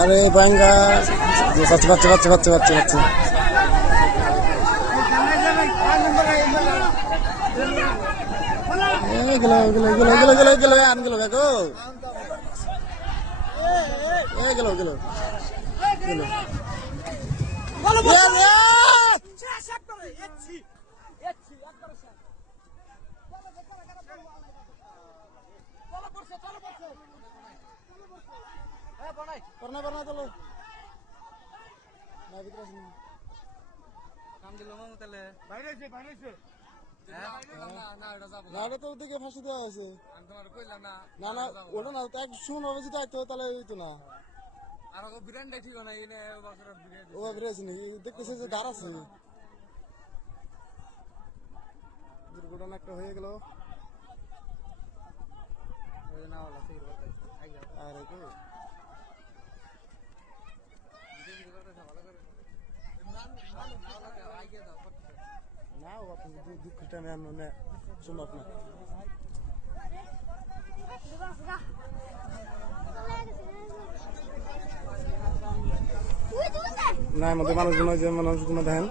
আরে বাঙ্গা বাচ্চা বাচ্চা বাচ্চা বাচ্চা বাচ্চা বাচ্চা এগুলো এগুলো এগুলো এগুলো এগুলো এগুলো আনগুলো দেখো এগুলো এগুলো এগুলো Pernah pernah tuh lo. Nah, kita sini. কাম দিল মামু তাহলে বাইরে সে না এটা তো ওদিকে ফাঁসি দেওয়া হয়েছে। আমি তোমার কইলাম না না না ওটা না এক শুন হবে যদি আইতো তাহলে হইতো না। আর ও বিরিয়ানি ঠিক না এনে বছর বিরিয়ানি ও বেরিয়েছে নাকি দেখতেছে যে দাঁড় আছে। দুর্ঘটনা একটা হয়ে গেল। ওই না ওলা সেই কথা আই যাও আর এই তো না ও আপনি দুঃখটা নেন মানে সম্ভব না। না আমাদের মানুষগুলো যে মানুষগুলো দেখেন